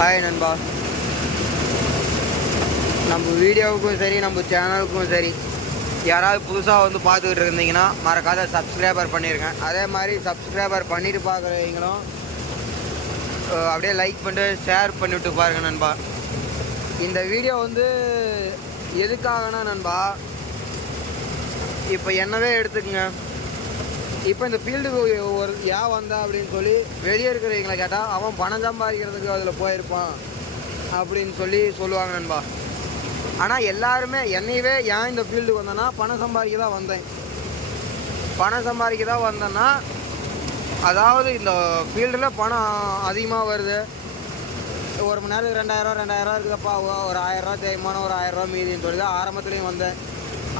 Hi நண்பா. நம்ம வீடியோவுக்கும் சரி நம்ம சேனலுக்கும் சரி யாராவது புதுசாக வந்து பார்த்துக்கிட்டு இருந்தீங்கன்னா மறக்காத சப்ஸ்கிரைபர் பண்ணியிருக்கேன் அதே மாதிரி சப்ஸ்கிரைபர் பண்ணிட்டு பார்க்குறவங்களும் அப்படியே லைக் பண்ணிட்டு ஷேர் பண்ணிவிட்டு பாருங்கள் நண்பா. இந்த வீடியோ வந்து எதுக்காகனா நண்பா இப்போ என்னவே எடுத்துக்கங்க. இப்போ இந்த ஃபீல்டுக்கு ஒரு ஏன் வந்தா அப்படின்னு சொல்லி வெளியே இருக்கிறவங்களை கேட்டால் அவன் பணம் சம்பாதிக்கிறதுக்கு அதில் போயிருப்பான் அப்படின்னு சொல்லி சொல்லுவாங்க நண்பா. ஆனால் எல்லாருமே என்னையவே ஏன் இந்த ஃபீல்டுக்கு வந்தேன்னா பணம் சம்பாதிக்க தான் வந்தேன். பணம் சம்பாதிக்க தான் வந்தேன்னா அதாவது இந்த ஃபீல்டில் பணம் அதிகமாக வருது. ஒரு மணி நேரத்துக்கு ரெண்டாயிரம் ரெண்டாயிரம் இருக்குதப்பா ஒரு ஆயிரரூவா தேய்மானம் ஒரு ஆயிரரூவா மீதின்னு சொல்லி தான் ஆரம்பத்துலேயும் வந்தேன்.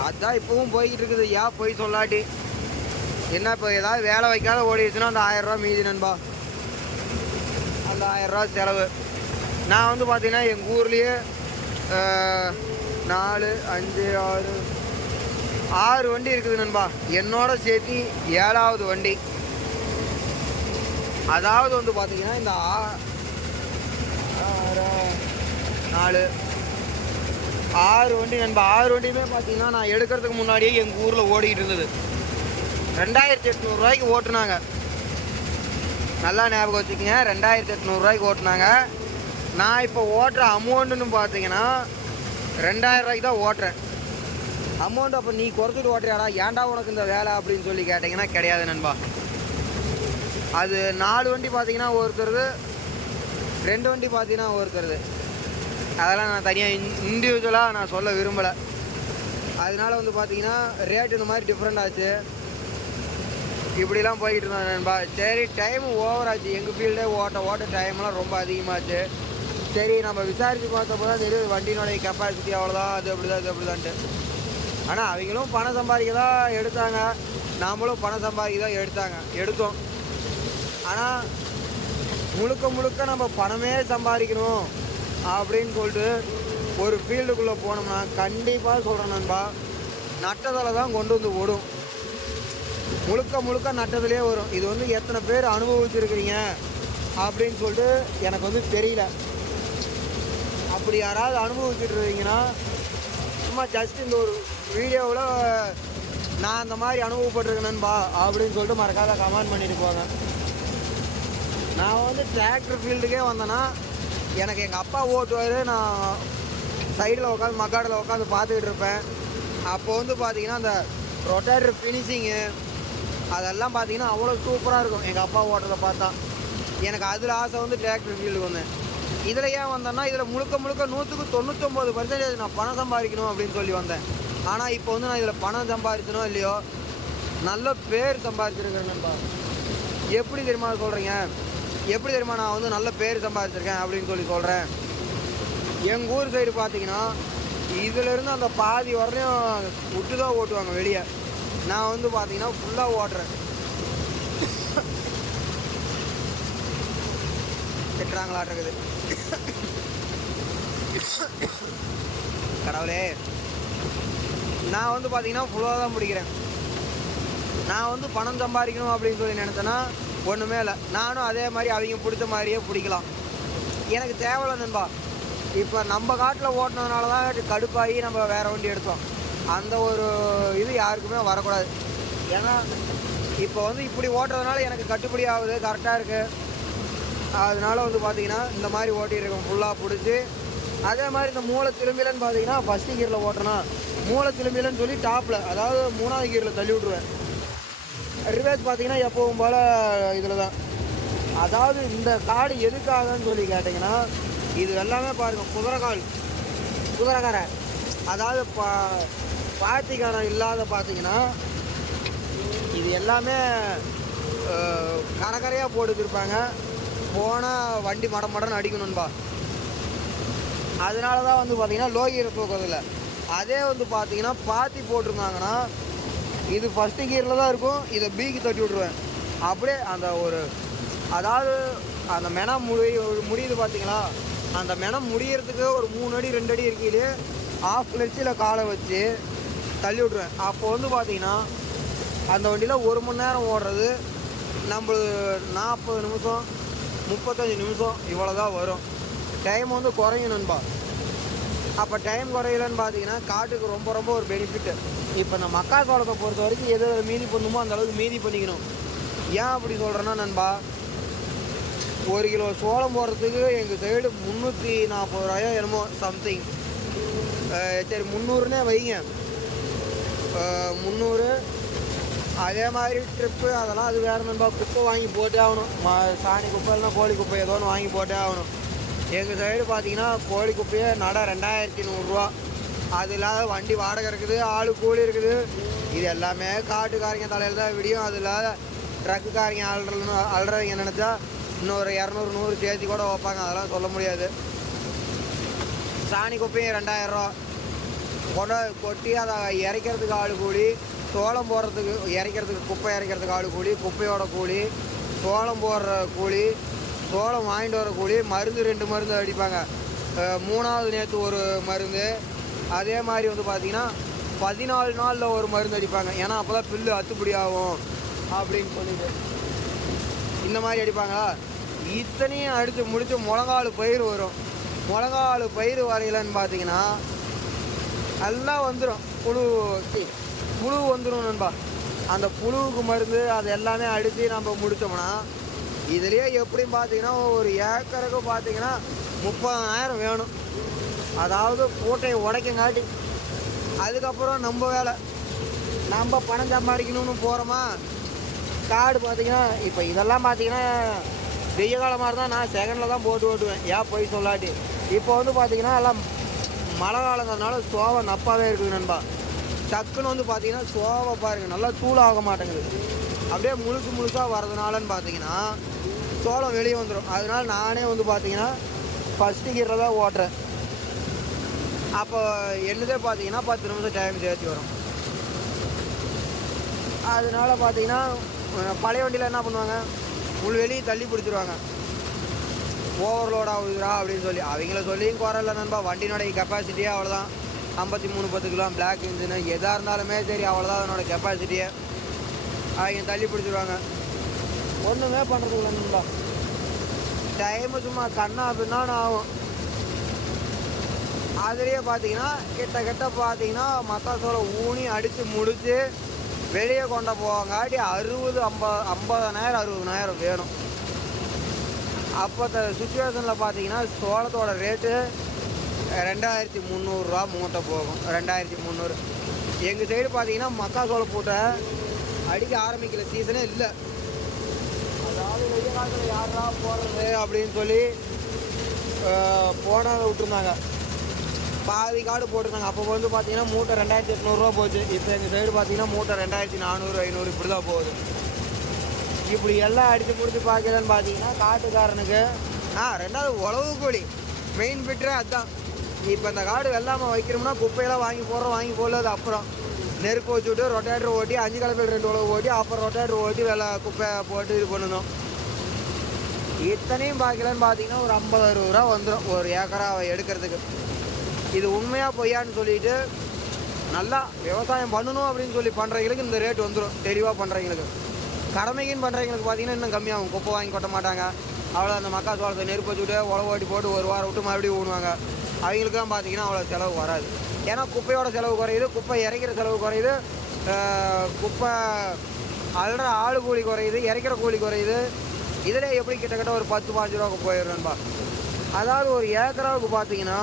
அதுதான் இப்போவும் போய்கிட்டு இருக்குது. ஏன் போய் சொல்லாட்டி. என்ன இப்போ ஏதாவது வேலை வைக்காத ஓடிடுச்சுன்னா அந்த ஆயிரரூவா மீதி நண்பா. அந்த ஆயிரரூவா செலவு. நான் வந்து பார்த்தீங்கன்னா எங்கள் ஊர்லேயே நாலு அஞ்சு ஆறு ஆறு வண்டி இருக்குது நண்பா. என்னோட சேர்த்து ஏழாவது வண்டி. அதாவது வந்து பார்த்தீங்கன்னா இந்த ஆ- ஆறு, நாலு ஆறு வண்டி நண்பா. ஆறு வண்டியுமே பார்த்தீங்கன்னா நான் எடுக்கிறதுக்கு முன்னாடியே எங்கள் ஊரில் ஓடிக்கிட்டு இருந்தது. ரெண்டாயிரத்தி எட்நூறுரூவாய்க்கு ஓட்டுனாங்க. நல்லா ஞாபகம் வச்சுக்கோங்க ரெண்டாயிரத்தி எட்நூறுரூவாய்க்கு ஓட்டுனாங்க. நான் இப்போ ஓட்டுற அமௌண்ட்டுன்னு பார்த்தீங்கன்னா ரெண்டாயிரரூவாய்க்கு தான் ஓட்டுறேன். அமௌண்ட் அப்போ நீ குறைச்சிட்டு ஓட்டுறியாடா? ஏன்டா உனக்கு இந்த வேலை அப்படின்னு சொல்லி கேட்டிங்கன்னா கிடையாது நண்பா. அது நாலு வண்டி பார்த்தீங்கன்னா ஒருத்தருது ரெண்டு வண்டி பார்த்தீங்கன்னா ஒருத்தருது. அதெல்லாம் நான் தனியாக இண்டிவிஜுவலாக நான் சொல்ல விரும்பலை. அதனால வந்து பார்த்தீங்கன்னா ரேட் இந்த மாதிரி டிஃப்ரெண்ட் ஆச்சு. இப்படிலாம் போய்கிட்டு இருந்தோம் நண்பா. சரி டைம் ஓவர் ஆச்சு எங்கள் ஃபீல்டே ஓட்ட ஓட்ட டைம்லாம் ரொம்ப அதிகமாச்சு. சரி நம்ம விசாரித்து பார்த்தப்போ தான் தெரியும் வண்டியினுடைய கெப்பாசிட்டி அவ்வளோதான் அது அப்படிதான் இது அப்படிதான்ட்டு. ஆனால் அவங்களும் பணம் சம்பாதிக்க தான் எடுத்தாங்க. நாமளும் பணம் சம்பாதிக்க தான் எடுத்தாங்க. எடுத்தோம். ஆனால் முழுக்க முழுக்க நம்ம பணமே சம்பாதிக்கணும் அப்படின்னு சொல்லிட்டு ஒரு ஃபீல்டுக்குள்ளே போனோம்னா கண்டிப்பாக சொல்கிறேன் நண்பா. நட்டதில் தான் கொண்டு வந்து விடும் முழுக்க முழுக்க நட்டதுலேயே வரும். இது வந்து எத்தனை பேர் அனுபவிச்சிருக்கிறீங்க அப்படின்னு சொல்லிட்டு எனக்கு வந்து தெரியல. அப்படி யாராவது அனுபவிச்சுட்டு இருந்தீங்கன்னா சும்மா ஜஸ்ட் இந்த ஒரு வீடியோவில் நான் அந்த மாதிரி அனுபவப்பட்டிருக்கேன்பா அப்படின்னு சொல்லிட்டு மறக்காத கமெண்ட் பண்ணிட்டு போங்க. நான் வந்து டிராக்டர் ஃபீல்டுக்கே வந்தேன்னா எனக்கு எங்கள் அப்பா ஓட்டுவார். நான் சைடில் உட்காந்து மக்காடில் உட்காந்து பார்த்துக்கிட்டு இருப்பேன். அப்போ வந்து பார்த்தீங்கன்னா அந்த ரொட்டேட்டர் ஃபினிஷிங்கு அதெல்லாம் பார்த்தீங்கன்னா அவ்வளோ சூப்பராக இருக்கும். எங்கள் அப்பா ஓட்டுறதை பார்த்தா. எனக்கு அதில் ஆசை வந்து டிராக்டர் ஃபீல்டுக்கு வந்தேன் இதில் ஏன் வந்தேன்னா இதில் முழுக்க முழுக்க நூற்றுக்கு தொண்ணூற்றொம்பது பர்சன்டேஜ் நான் பணம் சம்பாதிக்கணும் அப்படின்னு சொல்லி வந்தேன். ஆனால் இப்போ வந்து நான் இதில் பணம் சம்பாதிச்சனோ இல்லையோ நல்ல பேர் சம்பாதிச்சிருக்கிறேன் நண்பா. எப்படி தெரியுமா சொல்கிறீங்க எப்படி தெரியுமா நான் வந்து நல்ல பேர் சம்பாதிச்சிருக்கேன் அப்படின்னு சொல்லி சொல்கிறேன் எங்கள் ஊர் சைடு பார்த்தீங்கன்னா இதிலேருந்து அந்த பாதி வரலையும் விட்டு தான் ஓட்டுவாங்க வெளியே. நான் வந்து பார்த்தீங்கன்னா ஃபுல்லாக ஓட்டுறேன் திட்டுறாங்களாட்டுருக்குது கடவுளே. நான் வந்து பார்த்தீங்கன்னா ஃபுல்லாக தான் பிடிக்கிறேன் நான் வந்து பணம் சம்பாதிக்கணும் அப்படின்னு சொல்லி நினச்சேன்னா ஒன்றுமே இல்லை. நானும் அதே மாதிரி அவங்க பிடிச்ச மாதிரியே பிடிக்கலாம். எனக்கு தேவையில்ல நண்பா. இப்போ நம்ம காட்டில் ஓட்டினதுனால தான் கடுப்பாகி நம்ம வேறு வண்டி எடுத்தோம். அந்த ஒரு இது யாருக்குமே வரக்கூடாது. ஏன்னா இப்போ வந்து இப்படி ஓட்டுறதுனால எனக்கு கட்டுப்படி ஆகுது கரெக்டாக இருக்குது அதனால வந்து பார்த்தீங்கன்னா இந்த மாதிரி ஓட்டிருக்கோம் ஃபுல்லாக பிடிச்சி அதே மாதிரி இந்த மூளை திரும்பிலன்னு பார்த்தீங்கன்னா ஃபஸ்ட்டு கீரில் ஓட்டினா மூளை திரும்பிலன்னு சொல்லி டாப்பில் அதாவது மூணாவது கீரில் தள்ளி விட்ருவேன் ரிவேஸ் பார்த்தீங்கன்னா எப்பவும் போல் இதில் தான் அதாவது இந்த காடு எதுக்காகன்னு சொல்லி கேட்டிங்கன்னா இது எல்லாமே பாருங்கள் குதிரைக்கால். குதிரைக்காரன் அதாவது பா பாத்திக்காரன் இல்லாத பார்த்தீங்கன்னா இது எல்லாமே கரகரையாக போட்டுக்கிருப்பாங்க. போனால் வண்டி மட மடன்னு அடிக்கணும்பா அதனால தான் வந்து பார்த்தீங்கன்னா லோகியரை தூக்குறதில்ல அதே வந்து பார்த்தீங்கன்னா பாத்தி போட்டிருந்தாங்கன்னா இது ஃபஸ்ட்டு கியரில் தான் இருக்கும். இதை பீக்கு தட்டி விட்ருவேன் அப்படியே அந்த ஒரு அதாவது அந்த மெனம் முடி முடியுது பார்த்தீங்களா அந்த மெனம் முடியறதுக்கு ஒரு மூணு அடி ரெண்டு அடி இருக்கையிலே ஆஃப் கிளச்சில் காலை வச்சு தள்ளி விட்ருவேன் அப்போ வந்து பார்த்தீங்கன்னா அந்த வண்டியில் ஒரு மணி நேரம் ஓடுறது நம்மளுக்கு நாற்பது நிமிஷம் முப்பத்தஞ்சு நிமிஷம் இவ்வளோ தான் வரும். டைம் வந்து குறையும் நண்பா. அப்போ டைம் குறையலன்னு பார்த்தீங்கன்னா காட்டுக்கு ரொம்ப ரொம்ப ஒரு பெனிஃபிட்டு இப்போ இந்த மக்காச்சோளத்தை பொறுத்த வரைக்கும் எது மீதி பண்ணுமோ அந்த அளவுக்கு மீதி பண்ணிக்கணும். ஏன் அப்படி சொல்கிறேன்னா நண்பா ஒரு கிலோ சோளம் போடுறதுக்கு எங்கள் சைடு முந்நூற்றி நாற்பது ரூபாயோ என்னமோ சம்திங் சரி முந்நூறுனே வைங்க. முந்நூறு. அதே மாதிரி ட்ரிப்பு அதெல்லாம் அது வேறு நண்பா குப்பை வாங்கி போட்டே ஆகணும். சாணி குப்பை இல்லைன்னா கோழி குப்பை ஏதோ ஒன்று வாங்கி போட்டே ஆகணும். எங்கள் சைடு பார்த்தீங்கன்னா கோழி குப்பையே நட ரெண்டாயிரத்தி நூறுரூவா அது இல்லாத வண்டி வாடகை இருக்குது ஆளு கூலி இருக்குது. இது எல்லாமே காட்டுக்காரங்க தலையில் தான் விடியும். அது இல்லாத ட்ரக்குக்காரங்க அல்றன்னு அல்றவங்க நினச்சா இன்னொரு இரநூறு நூறு சேர்த்து கூட வைப்பாங்க. அதெல்லாம் சொல்ல முடியாது. சாணி குப்பையும் ரெண்டாயிரரூவா கொண்டு கொட்டி அதை இறைக்கிறதுக்கு ஆள் கூலி சோளம் போடுறதுக்கு இறைக்கிறதுக்கு குப்பை இறைக்கிறதுக்கு ஆள் கூலி குப்பையோட கூலி சோளம் போடுற கூலி சோளம் வாங்கிட்டு வர கூலி மருந்து ரெண்டு மருந்து அடிப்பாங்க. மூணாவது நேற்று ஒரு மருந்து. அதே மாதிரி வந்து பார்த்திங்கன்னா பதினாலு நாளில் ஒரு மருந்து அடிப்பாங்க. ஏன்னா அப்போ தான் பில்லு அத்துப்படி ஆகும் அப்படின்னு சொல்லிட்டு. இந்த மாதிரி அடிப்பாங்களா? இத்தனையும் அடித்து முடித்து முழங்கால் பயிர் வரும். முழங்கால் பயிர் வரையிலன்னு பார்த்தீங்கன்னா எல்லாம் வந்துடும் புழு புழு வந்துடும் நண்பா. அந்த புழுவுக்கு மருந்து அது எல்லாமே அடித்து நம்ம முடித்தோம்னா இதுலேயே எப்படின்னு பார்த்தீங்கன்னா ஒரு ஏக்கருக்கு பார்த்தீங்கன்னா முப்பதாயிரம் வேணும். அதாவது பூட்டையை உடைக்கங்காட்டி. அதுக்கப்புறம் நம்ம வேலை. நம்ம பணம் சம்பாதிக்கணும்னு போகிறோமா காடு பார்த்தீங்கன்னா இப்போ இதெல்லாம் பார்த்தீங்கன்னா வெய்ய காலமாக இருந்தால் நான் செகண்டில் தான் போட்டு ஓட்டுவேன். ஏன் போய் சொல்லாட்டி? இப்போ வந்து பார்த்தீங்கன்னா எல்லாம் மழை காலங்கிறதுனால சோவை நப்பாவே இருக்குது நண்பா. டக்குன்னு வந்து பார்த்தீங்கன்னா சோவை பாருங்கள் நல்லா தூளாக மாட்டேங்குது. அப்படியே முழுசு முழுசாக வர்றதுனாலன்னு பார்த்தீங்கன்னா சோளம் வெளியே வந்துடும் அதனால நானே வந்து பார்த்தீங்கன்னா ஃபஸ்ட்டு கீரில் தான் ஓட்டுறேன். அப்போ என்னதே பார்த்தீங்கன்னா பத்து நிமிஷம் டைம் சேர்த்து வரும். அதனால பார்த்தீங்கன்னா பழைய வண்டியில் என்ன பண்ணுவாங்க? உள் வெளியே தள்ளி பிடிச்சிருவாங்க. ஓவர்லோட் ஆகுதுடா அப்படின்னு சொல்லி. அவங்கள சொல்லியும் குறையில நண்பா. வண்டியினுடைய கெப்பாசிட்டியே அவ்வளோதான் ஐம்பத்தி மூணு பத்து கிலோ பிளாக் இன்ஜினு எதாக இருந்தாலுமே சரி அவ்வளோதான் அதனோட கெப்பாசிட்டியே அவங்க தள்ளி பிடிச்சிருவாங்க. ஒன்றுமே பண்ணுறது இல்லை நண்பா. டைமு சும்மா கண்ணா பின்னான்னு ஆகும். அதுலேயே பார்த்தீங்கன்னா கிட்ட கிட்ட பார்த்தீங்கன்னா மத்தாசோலை ஊனி அடித்து முடித்து வெளியே கொண்டு போவாங்காட்டி அறுபது ஐம்பது ஐம்பதனாயிரம் அறுபதனாயிரம் வேணும். அப்போ சுச்சுவேஷனில் பார்த்தீங்கன்னா சோளத்தோட ரேட்டு ரெண்டாயிரத்தி முந்நூறுரூவா மூட்டை போகும். ரெண்டாயிரத்தி முந்நூறு. எங்கள் சைடு பார்த்தீங்கன்னா மக்காசோள பூட்டை அடிக்க ஆரம்பிக்கல சீசனே இல்லை. அதாவது வெயில் காலத்தில் யாரா போடுறது அப்படின்னு சொல்லி போன விட்டுருந்தாங்க. பாதி காடு போட்டிருந்தாங்க. அப்போ வந்து பார்த்தீங்கன்னா மூட்டை ரெண்டாயிரத்தி எட்நூறுரூவா போச்சு. இப்போ எங்கள் சைடு பார்த்தீங்கன்னா மூட்டை ரெண்டாயிரத்தி நானூறு ஐநூறு இப்படி தான் போகுது. இப்படி எல்லாம் அடித்து பிடிச்சி பார்க்கலன்னு பார்த்தீங்கன்னா காட்டுக்காரனுக்கு ஆ ரெண்டாவது உழவு கூலி மெயின் ஃபிட்டரே அதுதான் இப்போ இந்த காடு வெள்ளாமல் வைக்கிறோம்னா குப்பையெல்லாம் வாங்கி போடுறோம் வாங்கி போடல அது அப்புறம். நெருப்பு வச்சு விட்டு ரொட்டேட்டர் ஓட்டி அஞ்சு கிலோமீட்டர் ரெண்டு உழவு ஓட்டி அப்புறம் ரொட்டேட்டர் ஓட்டி வெள்ளை குப்பை போட்டு இது பண்ணணும் இத்தனையும் பார்க்கலன்னு பார்த்தீங்கன்னா ஒரு ஐம்பது அறுபது ரூபா வந்துடும் ஒரு ஏக்கரா எடுக்கிறதுக்கு. இது உண்மையாக பொய்யான்னு சொல்லிட்டு நல்லா விவசாயம் பண்ணணும் அப்படின்னு சொல்லி பண்ணுறவங்களுக்கு இந்த ரேட் வந்துடும் தெளிவாக பண்ணுறவங்களுக்கு கடமைக்குன்னு பண்ணுறவங்களுக்கு பார்த்தீங்கன்னா இன்னும் கம்மியாகும். குப்பை வாங்கி கொட்ட மாட்டாங்க. அவ்வளோ அந்த மக்கா சோளத்தை நெருப்பு வச்சுட்டு உழவு ஓட்டி போட்டு ஒரு வாரம் விட்டு மறுபடியும் ஊணுவாங்க அவங்களுக்குலாம் பார்த்தீங்கன்னா அவ்வளோ செலவு வராது. ஏன்னா குப்பையோட செலவு குறையுது குப்பை இறைக்கிற செலவு குறையுது குப்பை அல்ற ஆளு கூலி குறையுது இறைக்கிற கூலி குறையுது. இதில் எப்படி கிட்டத்தட்ட ஒரு பத்து பாஞ்சு ரூபாவுக்கு போயிடுறேன்பா அதாவது ஒரு ஏக்கராவுக்கு பார்த்தீங்கன்னா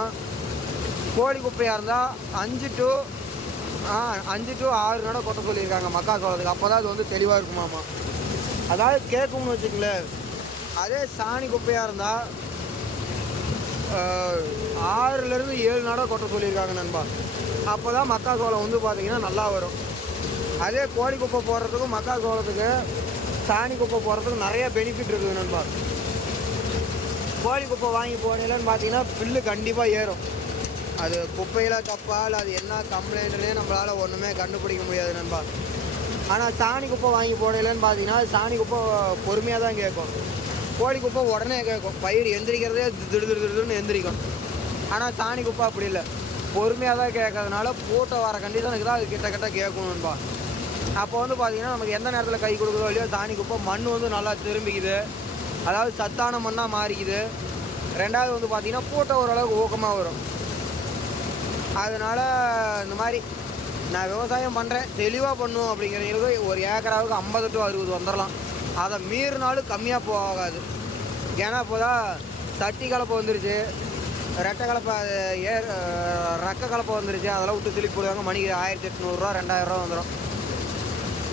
கோழி குப்பையாக இருந்தால் அஞ்சு டு ஆ அஞ்சு டு ஆறு நட கொட்ட சொல்லியிருக்காங்க மக்கா சோளத்துக்கு அப்போ தான் அது வந்து தெளிவாக இருக்குமாமா. அதாவது கேட்கும்னு வச்சுக்கங்களேன். அதே சாணி குப்பையாக இருந்தால் ஆறுலேருந்து ஏழு நட கொட்ட சொல்லியிருக்காங்க நண்பா. அப்போ தான் மக்கா சோளம் வந்து பார்த்தீங்கன்னா நல்லா வரும். அதே கோழி குப்பை போடுறதுக்கும் மக்கா சோளத்துக்கு சாணி குப்பை போடுறதுக்கும் நிறைய பெனிஃபிட் இருக்குது நண்பா. கோழி குப்பை வாங்கி போனீங்கன்னு பார்த்தீங்கன்னா பில்லு கண்டிப்பாக ஏறும். அது குப்பையில் கப்பால் அது என்ன கம்ப்ளைண்ட்னே நம்மளால் ஒன்றுமே கண்டுபிடிக்க முடியாது நண்பா. ஆனால் சாணி குப்பை வாங்கி போடலன்னு பார்த்தீங்கன்னா சாணி குப்பை பொறுமையாக தான் கேட்கும். கோழி குப்பை உடனே கேட்கும். பயிர் எந்திரிக்கிறதே திடு திடு திடுன்னு எந்திரிக்கும். ஆனால் சாணி குப்பை அப்படி இல்லை. பொறுமையாக தான் கேட்கறதுனால பூட்டை வர கண்டிஷனுக்கு தான் அது கிட்ட கிட்ட கேட்கும் அப்போ வந்து பார்த்தீங்கன்னா நமக்கு எந்த நேரத்தில் கை கொடுக்குதோ இல்லையோ சாணி குப்பை மண் வந்து நல்லா திரும்பிக்குது. அதாவது சத்தான மண்ணாக மாறிக்குது. ரெண்டாவது வந்து பார்த்தீங்கன்னா பூட்டை ஓரளவுக்கு ஊக்கமாக வரும். அதனால் இந்த மாதிரி நான் விவசாயம் பண்ணுறேன் தெளிவாக பண்ணும் அப்படிங்கிறவங்களுக்கு ஒரு ஏக்கராவுக்கு ஐம்பது டு அறுபது வந்துடலாம் அதை மீறினாலும் கம்மியாக போகாது. ஏன்னா இப்போ தான் சட்டி கலப்பை வந்துருச்சு. ரெட்டை கலப்பை ஏ ஏர் ரக்க கலப்பை வந்துருச்சு. அதெல்லாம் விட்டு திருப்பி போடுவாங்க. மணிக்கு ஆயிரத்தி எட்நூறுரூவா ரெண்டாயிரரூவா வந்துடும்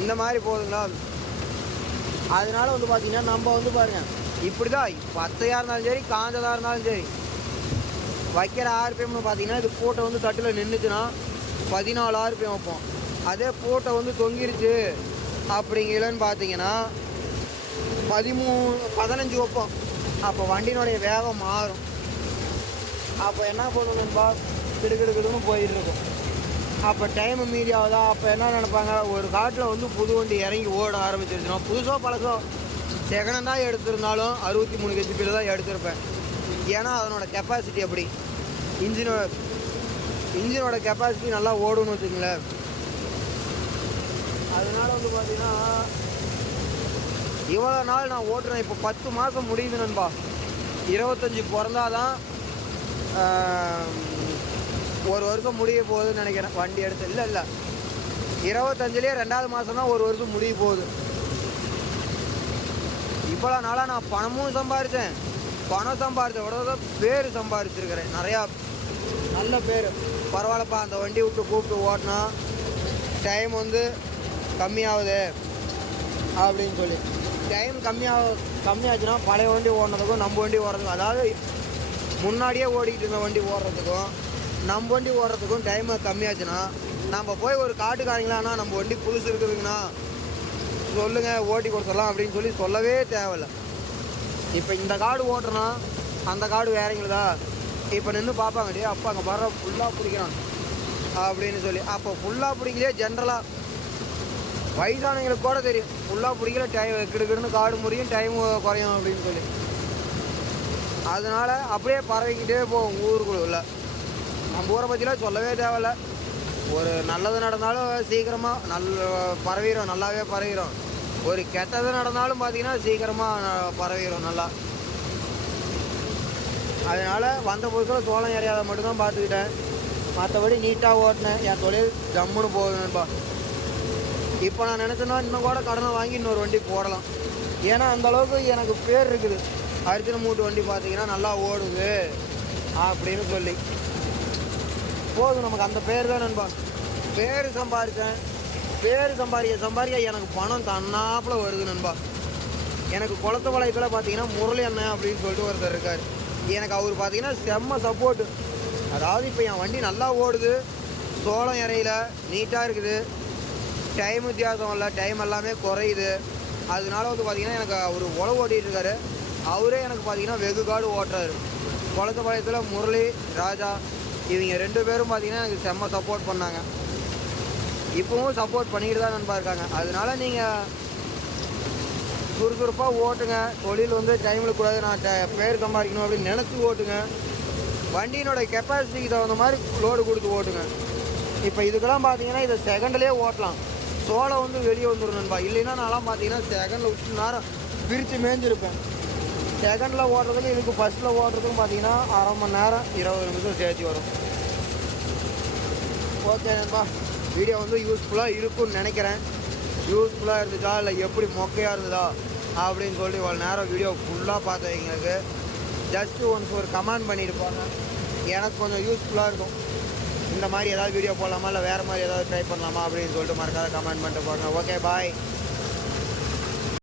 இந்த மாதிரி போகுதுங்களா? அதனால வந்து பார்த்திங்கன்னா நம்ம வந்து பாருங்க இப்படி தான் பத்தையாக இருந்தாலும் சரி காஞ்சதாக இருந்தாலும் சரி வைக்கிற ஆர்பிஎம்னு பார்த்தீங்கன்னா இது பூட்டை வந்து தட்டில் நின்றுச்சுன்னா பதினாலு ஆர்பிஎம் வைப்போம். அதே பூட்டை வந்து தொங்கிருச்சு அப்படிங்கலன்னு பார்த்தீங்கன்னா பதிமூ பதினஞ்சு வைப்போம். அப்போ வண்டியினுடைய வேகம் மாறும். அப்போ என்ன பண்ணணும்பா கிடுகிடுகிடுன்னு போயிட்டு இருக்கும். அப்போ டைம் மீறி ஆகுதா? அப்போ என்ன நினைப்பாங்க? ஒரு காட்டில் வந்து புது வண்டி இறங்கி ஓட ஆரம்பிச்சிருச்சுன்னா புதுசோ பழசோ செகண்ட் தான் எடுத்திருந்தாலும் அறுபத்தி மூணு கெஜிபியில் தான் எடுத்திருப்பேன். ஏன்னா அதனோட கெப்பாசிட்டி அப்படி இன்ஜினோட இன்ஜினோட கெப்பாசிட்டி நல்லா ஓடும்னு வச்சுங்களேன் அதனால வந்து பார்த்தீங்கன்னா இவ்வளோ நாள் நான் ஓட்டுறேன். இப்போ பத்து மாதம் முடியுது நண்பா. இருபத்தஞ்சி பிறந்தாதான் ஒரு வருஷம் முடிய போகுதுன்னு நினைக்கிறேன். வண்டி எடுத்து இல்லை இல்லை. இருபத்தஞ்சிலே ரெண்டாவது மாதம் தான் ஒரு வருஷம் முடிய போகுது. இவ்வளோ நாளாக நான் பணமும் சம்பாரித்தேன் பணம் சம்பாதிச்ச விட பேர் சம்பாதிச்சிருக்கிறேன் நிறையா நல்ல பேர். பரவாயில்லப்பா அந்த வண்டி விட்டு கூப்பிட்டு ஓட்டினா டைம் வந்து கம்மியாகுது அப்படின்னு சொல்லி. டைம் கம்மியாக கம்மியாச்சுன்னா பழைய வண்டி ஓடுனதுக்கும் நம்ம வண்டி ஓடுறதுக்கும் அதாவது முன்னாடியே ஓடிக்கிட்டு இருந்த வண்டி ஓடுறதுக்கும் நம்ம வண்டி ஓடுறதுக்கும் டைம் கம்மியாச்சுன்னா நம்ம போய் ஒரு காட்டுக்காரங்களாண்ணா நம்ம வண்டி புதுசு இருக்குதுங்கண்ணா சொல்லுங்கள் ஓட்டி கொடுத்துடலாம் அப்படின்னு சொல்லி சொல்லவே தேவையில்ல. இப்போ இந்த காடு ஓட்டுறனா அந்த காடு வேறங்களதா இப்போ நின்று பார்ப்பாங்க டே அப்போ அங்கே வர ஃபுல்லாக பிடிக்கிறான். அப்படின்னு சொல்லி. அப்போ ஃபுல்லாக பிடிக்கலையே ஜென்ரலாக வயசானவங்களுக்கு கூட தெரியும். ஃபுல்லாக பிடிக்கல டைம் கிடுக்கிடுன்னு காடு முடியும் டைம் குறையும் அப்படின்னு சொல்லி. அதனால் அப்படியே பரவிக்கிட்டே போகும் ஊருக்குள்ள. நம்ம ஊரை பற்றிலாம் சொல்லவே தேவையில்ல. ஒரு நல்லது நடந்தாலும் சீக்கிரமாக நல்ல பரவிடும் நல்லாவே பரவிடும் ஒரு கெட்டது நடந்தாலும் பார்த்தீங்கன்னா சீக்கிரமாக பரவிடும் நல்லா. அதனால் வந்த புதுசில் சோளம் ஏறியாத மட்டும்தான் பார்த்துக்கிட்டேன் மற்றபடி நீட்டாக ஓட்டினேன். என் தொழில் ஜம்முன்னு போகுதுன்பா இப்போ நான் நினச்சேன்னா இன்னும் கூட கடனை வாங்கி இன்னொரு வண்டி போடலாம். ஏன்னா அந்தளவுக்கு எனக்கு பேர் இருக்குது. அரிச்சனை மூட்டு வண்டி பார்த்தீங்கன்னா நல்லா ஓடுது அப்படின்னு சொல்லி. போதும் நமக்கு அந்த பேர் தான் நண்பா. பேர் சம்பாதிச்சேன் பேர் சம்பாதிக்க சம்பாதிக்க எனக்கு பணம் தன்னாப்பில் வருது நண்பா. எனக்கு குளத்து வளைப்பில் பார்த்தீங்கன்னா முரளி அண்ணன் அப்படின்னு சொல்லிட்டு ஒருத்தர் இருக்கார். எனக்கு அவர் பார்த்தீங்கன்னா செம்ம சப்போர்ட்டு அதாவது இப்போ என் வண்டி நல்லா ஓடுது. சோளம் இறையில நீட்டாக இருக்குது. டைம் வித்தியாசம் இல்லை டைம் எல்லாமே குறையுது. அதனால வந்து பார்த்திங்கன்னா எனக்கு அவர் உழவு ஓட்டிகிட்டு இருக்காரு. அவரே எனக்கு பார்த்தீங்கன்னா வெகு காடு ஓட்டுறாரு. குளத்துப்பாளையத்தில் முரளி ராஜா இவங்க ரெண்டு பேரும் பார்த்தீங்கன்னா எனக்கு செம்ம சப்போர்ட் பண்ணாங்க. இப்போவும் சப்போர்ட் பண்ணிக்கிட்டு தான் நண்பா இருக்காங்க. அதனால நீங்கள் சுறுசுறுப்பாக ஓட்டுங்க. தொழில் வந்து டைமில் கூடாது. நான் பேர் சம்பாதிக்கணும் அப்படின்னு நினச்சி ஓட்டுங்க. வண்டியினோட கெப்பாசிட்டிக்கு தகுந்த மாதிரி லோடு கொடுத்து ஓட்டுங்க. இப்போ இதுக்கெல்லாம் பார்த்தீங்கன்னா இதை செகண்ட்லேயே ஓட்டலாம். சோளம் வந்து வெளியே வந்துடும் நண்பா. இல்லைன்னா நான்லாம் பார்த்தீங்கன்னா செகண்டில் விட்டு நேரம் பிரித்து மேய்ஞ்சிருப்பேன். செகண்டில் ஓட்டுறதுக்கு இதுக்கு ஃபஸ்ட்டில் ஓட்டுறதுக்கும் பார்த்தீங்கன்னா அரை மணி நேரம் இருபது நிமிஷம் சேர்த்து வரும். ஓகே நண்பா. வீடியோ வந்து யூஸ்ஃபுல்லாக இருக்கும்னு நினைக்கிறேன். யூஸ்ஃபுல்லாக இருந்துச்சா இல்லை எப்படி மொக்கையாக இருந்ததா அப்படின்னு சொல்லி இவ்வளோ நேரம் வீடியோ ஃபுல்லாக பார்த்தவங்களுக்கு ஜஸ்ட்டு ஒன்ஸ் ஒரு கமெண்ட் பண்ணிட்டு போங்க எனக்கு கொஞ்சம் யூஸ்ஃபுல்லாக இருக்கும். இந்த மாதிரி ஏதாவது வீடியோ போடலாமா இல்லை வேறு மாதிரி ஏதாவது ட்ரை பண்ணலாமா அப்படின்னு சொல்லிட்டு மறக்காத கமெண்ட் பண்ணிட்டு போங்க. Okay bye